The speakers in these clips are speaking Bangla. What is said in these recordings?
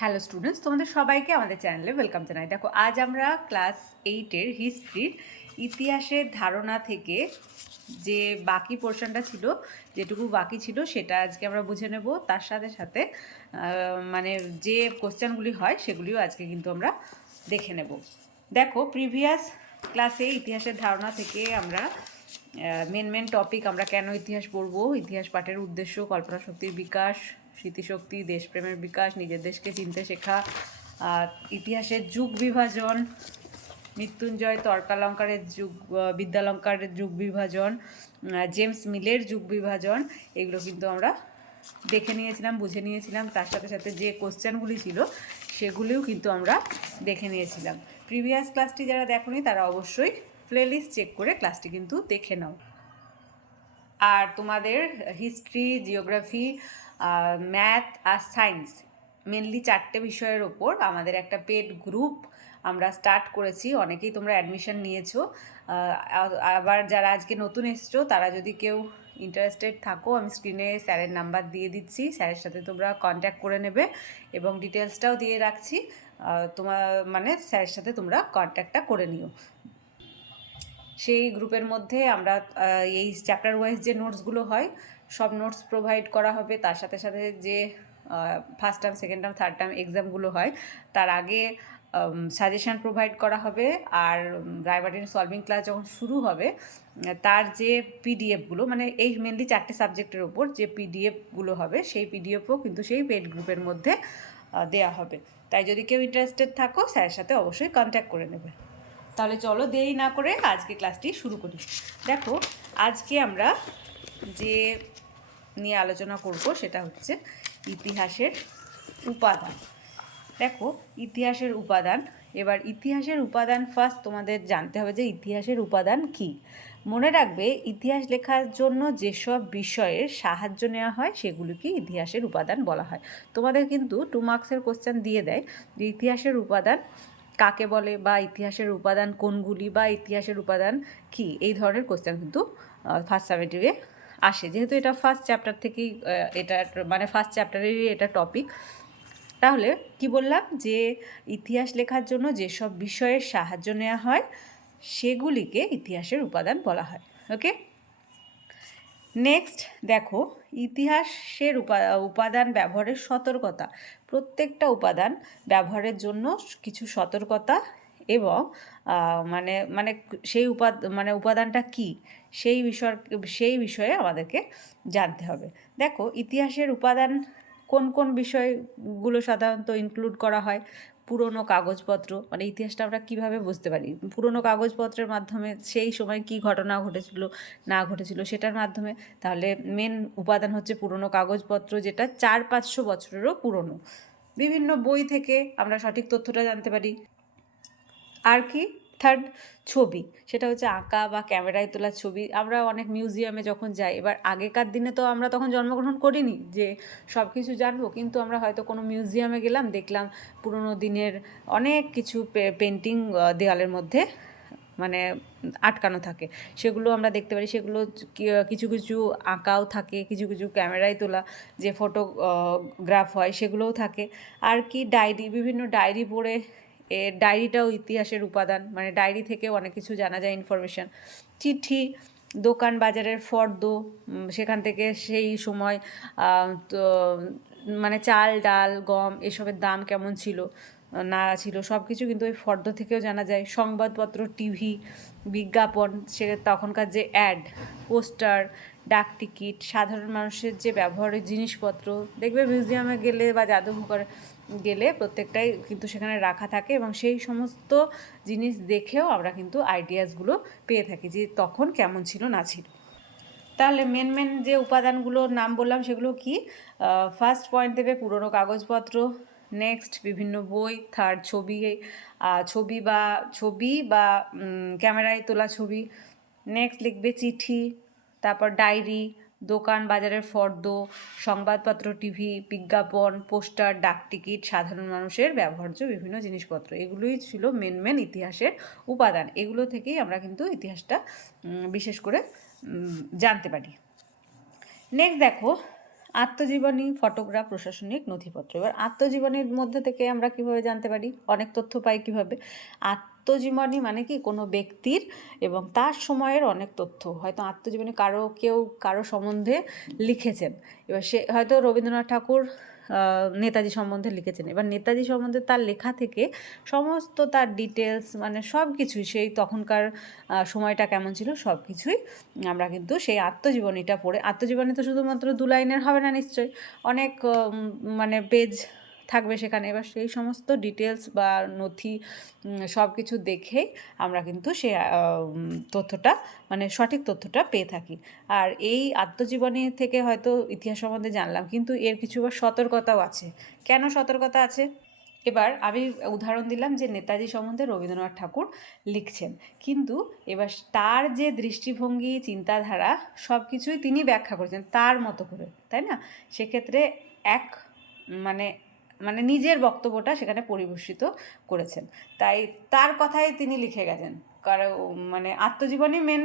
হ্যালো স্টুডেন্টস তোমাদের সবাইকে আমাদের চ্যানেলে ওয়েলকাম জানাই। দেখো, আজ আমরা ক্লাস এইটের হিস্ট্রির ইতিহাসের ধারণা থেকে যে বাকি পোর্শনটা ছিল, যেটুকু বাকি ছিল, সেটা আজকে আমরা বুঝে নেব। তার সাথে সাথে মানে যে কোশ্চেনগুলি হয়, সেগুলিও আজকে কিন্তু আমরা দেখে নেব। দেখো প্রিভিয়াস ক্লাসে ইতিহাসের ধারণা থেকে আমরা মেন মেন টপিক আমরা কেন ইতিহাস পড়ব? ইতিহাস পাঠের উদ্দেশ্য, কল্পনা শক্তির বিকাশ স্মৃতিশক্তি, দেশপ্রেমের বিকাশ, নিজের দেশকে চিনতে শেখা আর ইতিহাসের যুগ বিভাজন, মৃত্যুঞ্জয় তর্কালঙ্কারের যুগ বিদ্যালঙ্কারের যুগ বিভাজন জেমস মিলের যুগ বিভাজন, এগুলো কিন্তু আমরা দেখে নিয়েছিলাম, বুঝে নিয়েছিলাম। তার সাথে সাথে যে কোশ্চেনগুলি ছিল, সেগুলিও কিন্তু আমরা দেখে নিয়েছিলাম। প্রিভিয়াস ক্লাসটি যারা দেখোনি, তারা অবশ্যই প্লেলিস্ট চেক করে ক্লাসটি কিন্তু দেখে নাও। আর তোমাদের হিস্ট্রি, জিওগ্রাফি ম্যাথ আর সায়েন্স মেনলি চারটে বিষয়ের ওপর আমাদের একটা পেড গ্রুপ আমরা স্টার্ট করেছি। অনেকেই তোমরা অ্যাডমিশন নিয়েছো। আবার যারা আজকে নতুন এসছো, তারা যদি কেউ ইন্টারেস্টেড থাকো, আমি স্ক্রিনে স্যারের নাম্বার দিয়ে দিচ্ছি। স্যারের সাথে তোমরা কন্ট্যাক্ট করে নেবে এবং ডিটেলসটাও দিয়ে রাখছি। তোমার মানে স্যারের সাথে তোমরা কন্ট্যাক্টটা করে নিও। সেই গ্রুপের মধ্যে আমরা এই চ্যাপ্টার ওয়াইজ যে নোটসগুলো হয় সব নোটস প্রোভাইড করা হবে। তার সাথে সাথে যে first term second term third term এক্সামগুলো হয়, তার আগে সাজেশন প্রোভাইড করা হবে আর রায়বাটির সলভিং ক্লাস যখন শুরু হবে, তার যে পিডিএফগুলো মানে এই মেনলি চারটে সাবজেক্টের ওপর যে পিডিএফগুলো হবে, সেই পিডিএফও কিন্তু সেই পেড গ্রুপের মধ্যে দেয়া হবে। তাই যদি কেউ ইন্টারেস্টেড থাকো, স্যারের সাথে অবশ্যই কন্ট্যাক্ট করে নেবে। তাহলে চলো দেরি না করে আজকে ক্লাসটি শুরু করি। দেখো, আজকে আমরা যে নিয়ে আলোচনা করব, সেটা হচ্ছে ইতিহাসের উপাদান। দেখো, ইতিহাসের উপাদান। এবার ইতিহাসের উপাদান ফার্স্ট তোমাদের জানতে হবে যে ইতিহাসের উপাদান কি। মনে রাখবে, ইতিহাস লেখার জন্য যেসব বিষয়ের সাহায্য নেওয়া হয়, সেগুলিকে ইতিহাসের উপাদান বলা হয়। তোমাদের কিন্তু টু মার্কসের কোশ্চেন দিয়ে দেয় যে ইতিহাসের উপাদান কাকে বলে, বা ইতিহাসের উপাদান কোনগুলি, বা ইতিহাসের উপাদান কি? এই ধরনের কোশ্চেন কিন্তু ফার্স্ট সামেটিভে আসে। যেহেতু এটা ফার্স্ট চ্যাপ্টার থেকেই এটা মানে ফার্স্ট চ্যাপ্টারেরই এটা টপিক তাহলে কি বললাম যে ইতিহাস লেখার জন্য যেসব বিষয়ের সাহায্য নেওয়া হয়, সেগুলিকে ইতিহাসের উপাদান বলা হয়। ওকে নেক্সট দেখো, ইতিহাসের উপা- উপাদান ব্যবহারের সতর্কতা। প্রত্যেকটা উপাদান ব্যবহারের জন্য কিছু সতর্কতা এবং মানে মানে সেই উপাদ মানে উপাদানটা কি? সেই বিষয়, সেই বিষয়ে আমাদেরকে জানতে হবে। দেখো, ইতিহাসের উপাদান কোন কোন বিষয়গুলো সাধারণত ইনক্লুড করা হয়? পুরনো কাগজপত্র মানে ইতিহাসটা আমরা কীভাবে বুঝতে পারি? পুরনো কাগজপত্রের মাধ্যমে সেই সময় কি ঘটনা ঘটেছিল, না ঘটেছিল সেটার মাধ্যমে, তাহলে মেন উপাদান হচ্ছে পুরনো কাগজপত্র, যেটা চার পাঁচশো বছরেরও পুরনো। বিভিন্ন বই থেকে আমরা সঠিক তথ্যটা জানতে পারি। আর কি? থার্ড ছবি, সেটা হচ্ছে আঁকা বা ক্যামেরায় তোলা ছবি। আমরা অনেক মিউজিয়ামে যখন যাই, এবার আগেকার দিনে তো আমরা তখন জন্মগ্রহণ করিনি যে সব কিছু জানব, কিন্তু আমরা হয়তো কোনো মিউজিয়ামে গেলাম, দেখলাম পুরোনো দিনের অনেক কিছু পেন্টিং দেওয়ালের মধ্যে মানে আটকানো থাকে। সেগুলো আমরা দেখতে পারি, সেগুলো কিছু কিছু আঁকাও থাকে, কিছু কিছু ক্যামেরায় তোলা যে ফটোগ্রাফ হয়, সেগুলোও থাকে। আর কি ডায়েরি বিভিন্ন ডায়েরি পড়ে এ ডায়েরিটাও ইতিহাসের উপাদান মানে ডায়েরি থেকেও অনেক কিছু জানা যায় ইনফরমেশান চিঠি, দোকান বাজারের ফর্দ সেখান থেকে সেই সময় তো মানে চাল, ডাল, গম এসবের দাম কেমন ছিল না ছিল সব কিছু কিন্তু ওই ফর্দ থেকেও জানা যায়। সংবাদপত্র, টিভি, বিজ্ঞাপন, সে তখনকার যে অ্যাড, পোস্টার, ডাক টিকিট, সাধারণ মানুষের যে ব্যবহারের জিনিসপত্র, দেখবে মিউজিয়ামে গেলে বা জাদুঘর গেলে প্রত্যেকটাই কিন্তু সেখানে রাখা থাকে এবং সেই সমস্ত জিনিস দেখেও আমরা কিন্তু আইডিয়াসগুলো পেয়ে থাকি যে তখন কেমন ছিল, না ছিল। তাহলে মেন মেন যে উপাদানগুলোর নাম বললাম সেগুলো কি? ফার্স্ট পয়েন্ট দেবে পুরনো কাগজপত্র নেক্সট বিভিন্ন বই থার্ড ছবি ছবি বা ছবি বা ক্যামেরায় তোলা ছবি নেক্সট লিখবে চিঠি, তারপর ডায়েরি দোকান বাজারের ফর্দ, সংবাদপত্র, টিভি বিজ্ঞাপন, পোস্টার ডাকটিকিট সাধারণ মানুষের ব্যবহার্য বিভিন্ন জিনিসপত্র। এগুলোই ছিল মেন মেন ইতিহাসের উপাদান। এগুলো থেকেই আমরা কিন্তু ইতিহাসটা বিশেষ করে জানতে পারি। নেক্সট দেখো, আত্মজীবনী ফটোগ্রাফ প্রশাসনিক নথিপত্র। এবার আত্মজীবনীর মধ্যে থেকে আমরা কীভাবে জানতে পারি? অনেক তথ্য পাই কীভাবে? আত্মজীবনী মানে কি? কোনো ব্যক্তির এবং তার সময়ের অনেক তথ্য। হয়তো আত্মজীবনী কারও কেউ কারও সম্বন্ধে লিখেছেন। এবার সে হয়তো রবীন্দ্রনাথ ঠাকুর নেতাজি সম্বন্ধে লিখেছেন। এবার নেতাজি সম্বন্ধে তার লেখা থেকে সমস্ত তার ডিটেলস মানে সব কিছুই সেই তখনকার সময়টা কেমন ছিল সব কিছুই আমরা কিন্তু সেই আত্মজীবনীটা পড়ে। আত্মজীবনী তো শুধুমাত্র দু লাইনের হবে না নিশ্চয়ই। অনেক মানে পেজ থাকবে সেখানে। এবার সেই সমস্ত ডিটেলস বা নথি সব কিছু দেখেই আমরা কিন্তু সে তথ্যটা মানে সঠিক তথ্যটা পেয়ে থাকি। আর এই আত্মজীবনী থেকে হয়তো ইতিহাস সম্বন্ধে জানলাম, কিন্তু এর কিছু সতর্কতাও আছে। কেন সতর্কতা আছে? এবার আমি উদাহরণ দিলাম যে নেতাজি সম্বন্ধে রবীন্দ্রনাথ ঠাকুর লিখছেন। কিন্তু এবার তার যে দৃষ্টিভঙ্গি, চিন্তাধারা সব কিছুই তিনি ব্যাখ্যা করেছেন তার মতো করে, তাই না? সেক্ষেত্রে এক মানে মানে নিজের বক্তব্যটা সেখানে পরিবেশিত করেছেন। তাই তার কথাই তিনি লিখে গেছেন। কারণ মানে আত্মজীবনী মেন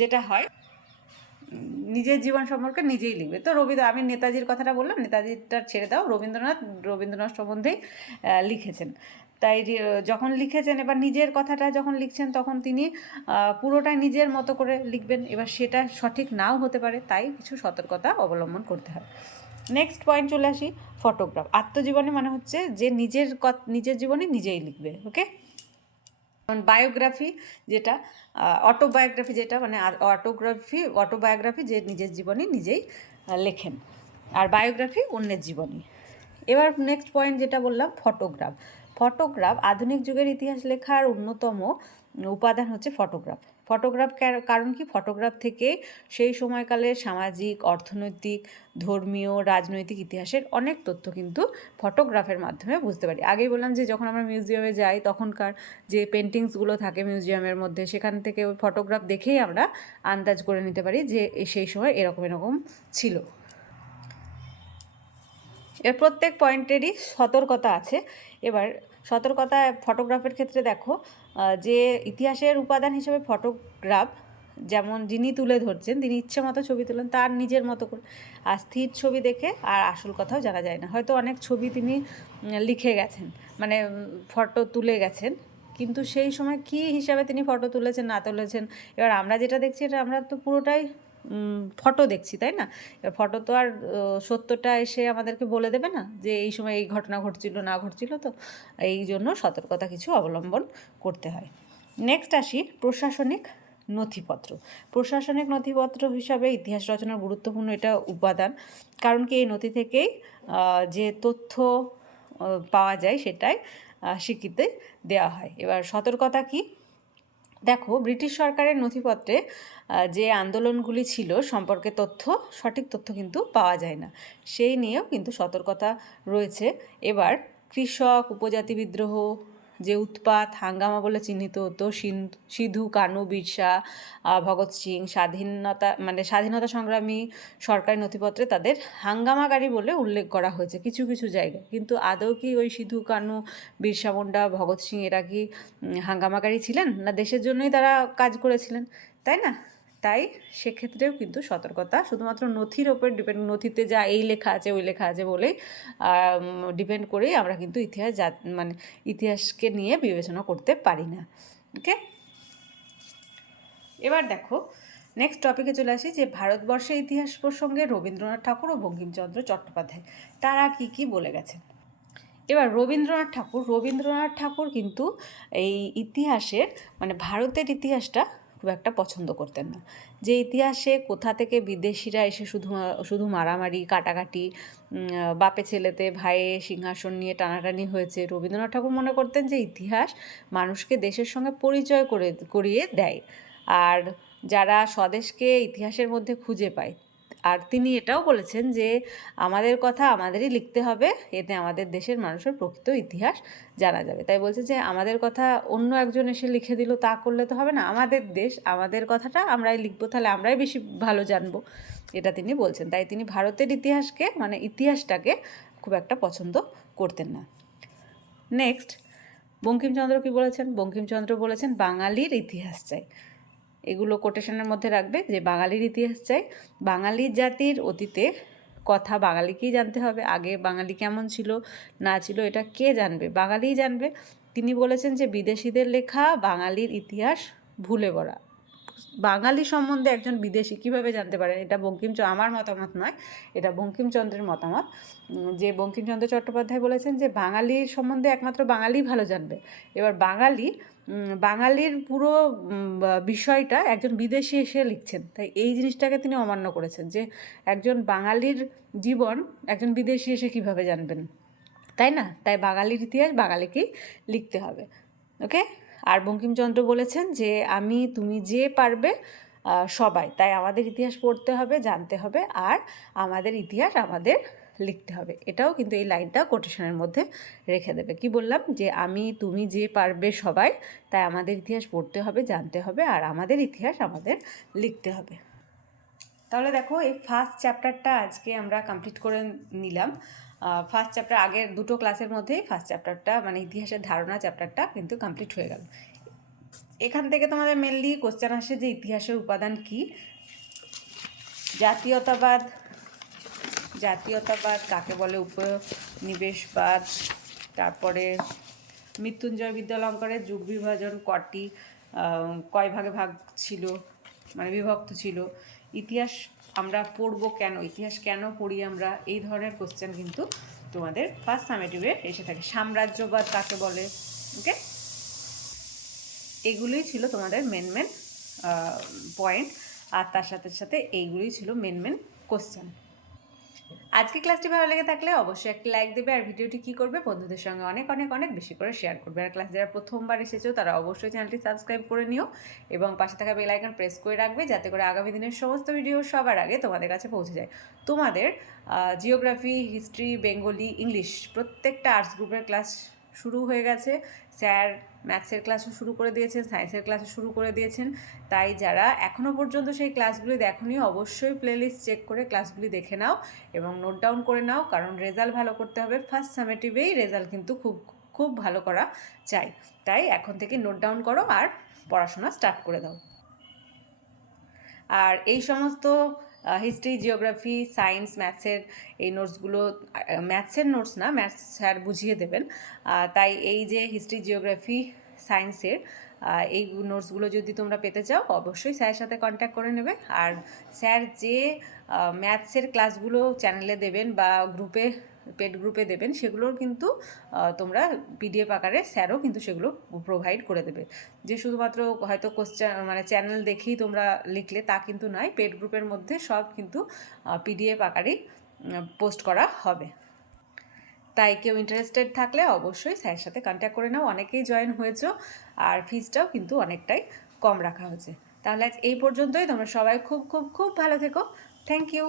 যেটা হয় নিজের জীবন সম্পর্কে নিজেই লিখবে। তো রবীন্দ্র আমি নেতাজির কথাটা বললাম নেতাজিটা ছেড়ে দাও রবীন্দ্রনাথ রবীন্দ্রনাথ সম্বন্ধেই লিখেছেন। তাই যখন লিখেছেন এবার নিজের কথাটা যখন লিখছেন তখন তিনি আহ, পুরোটাই নিজের মতো করে লিখবেন। এবার সেটা সঠিক নাও হতে পারে তাই কিছু সতর্কতা অবলম্বন করতে হয়। নেক্সট পয়েন্ট চলে আসি ফটোগ্রাফ আত্মজীবনী মানে হচ্ছে যে নিজের নিজের জীবনী নিজেই লিখবে ওকে যেমন বায়োগ্রাফি যেটা অটোবায়োগ্রাফি যেটা মানে অটোগ্রাফি অটোবায়োগ্রাফি যে নিজের জীবনী নিজেই লেখেন। আর বায়োগ্রাফি অন্যের জীবনী। এবার নেক্সট পয়েন্ট যেটা বললাম ফটোগ্রাফ ফটোগ্রাফ আধুনিক যুগের ইতিহাস লেখার অন্যতম উপাদান হচ্ছে ফটোগ্রাফ ফটোগ্রাফ কার- কারণ কি? ফটোগ্রাফ থেকে সেই সময়কালের সামাজিক, অর্থনৈতিক, ধর্মীয়, রাজনৈতিক ইতিহাসের অনেক তথ্য কিন্তু ফটোগ্রাফের মাধ্যমে বুঝতে পারি। আগেই বললাম যে যখন আমরা মিউজিয়ামে যাই, তখনকার যে পেন্টিংসগুলো থাকে মিউজিয়ামের মধ্যে, সেখান থেকে ওই ফটোগ্রাফ দেখেই আমরা আন্দাজ করে নিতে পারি যে সেই সময় এরকম এরকম ছিল। এর প্রত্যেক পয়েন্টেরই সতর্কতা আছে। এবার সতর্কতা ফটোগ্রাফের ক্ষেত্রে দেখো যে ইতিহাসের উপাদান হিসেবে ফটোগ্রাফ যেমন যিনি তুলে ধরছেন, তিনি ইচ্ছে মতো ছবি তোলেন, তার নিজের মতো করে, আর স্থির ছবি দেখে আর আসল কথাও জানা যায় না। হয়তো অনেক ছবি তিনি লিখে গেছেন মানে ফটো তুলে গেছেন, কিন্তু সেই সময় কি হিসাবে তিনি ফটো তুলেছেন, না তুলেছেন, এবার আমরা যেটা দেখছি, এটা আমরা তো পুরোটাই ফটো দেখছি, তাই না? ফটো তো আর সত্যটা এসে আমাদেরকে বলে দেবে না যে এই সময় এই ঘটনা ঘটছিল, না ঘটছিল, তো এই জন্য সতর্কতা কিছু অবলম্বন করতে হয়। নেক্সট আসি প্রশাসনিক নথিপত্র। প্রশাসনিক নথিপত্র হিসাবে ইতিহাস রচনার গুরুত্বপূর্ণ এটা উপাদান, কারণ কি এই নথি থেকেই যে তথ্য পাওয়া যায় সেটাই স্বীকৃতি দেওয়া হয়। এবার সতর্কতা কি? দেখো, ব্রিটিশ সরকারের নথিপত্রে যে আন্দোলনগুলি ছিল সম্পর্কে তথ্য, সঠিক তথ্য কিন্তু পাওয়া যায় না। সেই নিয়েও কিন্তু সতর্কতা রয়েছে। এবার কৃষক, উপজাতি বিদ্রোহ যে উৎপাত, হাঙ্গামা বলে চিহ্নিত হতো সিধু, কানু, বিরসা ভগৎ সিং, স্বাধীনতা মানে স্বাধীনতা সংগ্রামী সরকারি নথিপত্রে তাদের হাঙ্গামাকারী বলে উল্লেখ করা হয়েছে কিছু কিছু জায়গায়। কিন্তু আদৌ কি ওই সিধু, কানু, বিরসা মুন্ডা, ভগৎ সিং এরা কি হাঙ্গামাকারী ছিলেন? না দেশের জন্যই তারা কাজ করেছিলেন? তাই না? তাই সেক্ষেত্রেও কিন্তু সতর্কতা। শুধুমাত্র নথির ওপর ডিপেন্ড নথিতে যা এই লেখা আছে, ওই লেখা আছে বলেই ডিপেন্ড করেই আমরা কিন্তু ইতিহাস যা মানে ইতিহাসকে নিয়ে বিবেচনা করতে পারি না। ওকে এবার দেখো নেক্সট টপিকে চলে আসি যে ভারতবর্ষের ইতিহাস প্রসঙ্গে রবীন্দ্রনাথ ঠাকুর ও বঙ্কিমচন্দ্র চট্টোপাধ্যায়, তারা কি কি বলে গেছেন? এবার রবীন্দ্রনাথ ঠাকুর রবীন্দ্রনাথ ঠাকুর কিন্তু এই ইতিহাসের মানে ভারতের ইতিহাসটা খুব একটা পছন্দ করতেন না। যে ইতিহাসে কোথা থেকে বিদেশিরা এসে শুধু শুধু মারামারি, কাটাকাটি বাপে ছেলেতে ভাইয়ে সিংহাসন নিয়ে টানাটানি হয়েছে, রবীন্দ্রনাথ ঠাকুর মনে করতেন যে ইতিহাস মানুষকে দেশের সঙ্গে পরিচয় করে, করিয়ে দেয়। আর যারা স্বদেশকে ইতিহাসের মধ্যে খুঁজে পায় আর তিনি এটাও বলেছেন যে, আমাদের কথা আমাদেরই লিখতে হবে, এতে আমাদের দেশের মানুষের প্রকৃত ইতিহাস জানা যাবে। তাই বলছে যে, আমাদের কথা অন্য একজন এসে লিখে দিল, তা করলে তো হবে না। আমাদের দেশ, আমাদের কথাটা আমরাই লিখব, তাহলে আমরাই বেশি ভালো জানব। এটা তিনি বলছেন। তাই তিনি ভারতের ইতিহাসকে মানে ইতিহাসটাকে খুব একটা পছন্দ করতেন না। নেক্সট, বঙ্কিমচন্দ্র কি বলেছেন? বঙ্কিমচন্দ্র বলেছেন, বাঙালির ইতিহাস চাই। এগুলো কোটেশনের মধ্যে রাখবে যে বাঙালির ইতিহাস চাই। বাঙালি জাতির অতীতে কথা বাঙালিকেই জানতে হবে। আগে বাঙালি কেমন ছিল, না ছিল, এটা কে জানবে? বাঙালিই জানবে। তিনি বলেছেন যে বিদেশিদের লেখা বাঙালির ইতিহাস ভুলে ভরা বাঙালি সম্বন্ধে একজন বিদেশি কীভাবে জানতে পারেন? এটা বঙ্কিমচন্দ্র আমার মতামত নয়, এটা বঙ্কিমচন্দ্রের মতামত। যে বঙ্কিমচন্দ্র চট্টোপাধ্যায় বলেছেন যে বাঙালির সম্বন্ধে একমাত্র বাঙালিই ভালো জানবে। এবার বাঙালি বাঙালির পুরো বিষয়টা একজন বিদেশি এসে লিখছেন। তাই এই জিনিসটাকে তিনি অমান্য করেছেন যে একজন বাঙালির জীবন একজন বিদেশি এসে কীভাবে জানবেন। তাই না? তাই বাঙালির ইতিহাস বাঙালিকেই লিখতে হবে। ওকে? আর বঙ্কিমচন্দ্র বলেছেন যে, আমি, তুমি যে পারবে সবাই। তাই আমাদের ইতিহাস পড়তে হবে, জানতে হবে, আর আমাদের ইতিহাস আমাদের লিখতে হবে। এটাও কিন্তু এই লাইনটা কোটেশনের মধ্যে রেখে দেবে। কি বললাম? যে আমি, তুমি যে পারবে সবাই, তাই আমাদের ইতিহাস পড়তে হবে, জানতে হবে, আর আমাদের ইতিহাস আমাদের লিখতে হবে। তাহলে দেখো, এই ফার্স্ট চ্যাপ্টারটা আজকে আমরা কমপ্লিট করে নিলাম। ফার্স্ট চ্যাপ্টার আগের দুটো ক্লাসের মধ্যেই ফার্স্ট চ্যাপ্টারটা মানে ইতিহাসের ধারণা চ্যাপ্টারটা কিন্তু কমপ্লিট হয়ে গেল। এখান থেকে তোমাদের মেনলি কোশ্চেন আসে যে ইতিহাসের উপাদান কি? জাতীয়তাবাদ জাতীয়তাবাদ কাকে বলে? উপনিবেশবাদ, তারপরে মৃত্যুঞ্জয় বিদ্যালঙ্করের যুগ বিভাজন কটি কয় ভাগে ভাগ ছিল? মানে বিভক্ত ছিল। ইতিহাস আমরা পড়ব কেন? ইতিহাস কেন পড়ি আমরা? এই ধরনের কোশ্চেন কিন্তু তোমাদের ফার্স্ট সামেটিভে এসে থাকে। সাম্রাজ্যবাদ কাকে বলে? ওকে এগুলোই ছিল তোমাদের মেন মেন পয়েন্ট আর তার সাথে সাথে এইগুলোই ছিল মেন মেন কোশ্চেন আজকে ক্লাসটি ভালো লেগে থাকলে অবশ্যই একটা লাইক দেবে আর ভিডিওটি কি করবে বন্ধুদের সঙ্গে অনেক অনেক অনেক বেশি করে শেয়ার করবে। আর ক্লাস যারা প্রথমবার এসেছ, তারা অবশ্যই চ্যানেলটি সাবস্ক্রাইব করে নিও এবং পাশে থাকা বেল আইকন প্রেস করে রাখবে যাতে করে আগামী দিনের সমস্ত ভিডিও সবার আগে তোমাদের কাছে পৌঁছে যায়। তোমাদের জিওগ্রাফি হিস্ট্রি বেঙ্গলি ইংলিশ প্রত্যেকটা আর্টস গ্রুপের ক্লাস শুরু হয়ে গেছে। স্যার ম্যাথসের ক্লাসও শুরু করে দিয়েছেন, সায়েন্সের ক্লাসও শুরু করে দিয়েছেন। তাই যারা এখনও পর্যন্ত সেই ক্লাসগুলি দেখোনি, অবশ্যই প্লেলিস্ট চেক করে ক্লাসগুলি দেখে নাও এবং নোট ডাউন করে নাও, কারণ রেজাল্ট ভালো করতে হবে। ফার্স্ট সামেটিভেই রেজাল্ট কিন্তু খুব খুব ভালো করা চাই। তাই এখন থেকে নোট ডাউন করো আর পড়াশোনা স্টার্ট করে দাও। আর এই সমস্ত হিস্ট্রি জিওগ্রাফি সায়েন্স ম্যাথসের এই নোটসগুলো ম্যাথসের নোটস না ম্যাথস স্যার বুঝিয়ে দেবেন। তাই এই যে হিস্ট্রি জিওগ্রাফি সায়েন্সের এই নোটসগুলো যদি তোমরা পেতে চাও, অবশ্যই স্যারের সাথে কন্ট্যাক্ট করে নেবে। আর স্যার যে ম্যাথসের ক্লাসগুলো চ্যানেলে দেবেন বা গ্রুপে পেড গ্রুপে দেবেন, সেগুলোর কিন্তু তোমরা পিডিএফ আকারে স্যারও কিন্তু সেগুলো প্রোভাইড করে দেবে। যে শুধুমাত্র হয়তো কোশ্চেন মানে চ্যানেল দেখেই তোমরা লিখলে তা কিন্তু নয়, পেড গ্রুপের মধ্যে সব কিন্তু পিডিএফ আকারেই পোস্ট করা হবে। তাই কেউ ইন্টারেস্টেড থাকলে অবশ্যই স্যারের সাথে কন্ট্যাক্ট করে নাও, অনেকেই জয়েন হয়েছো, আর ফিজটাও কিন্তু অনেকটাই কম রাখা হয়েছে। তাহলে আজ এই পর্যন্তই, তোমরা সবাই খুব খুব খুব ভালো থেকো। Thank you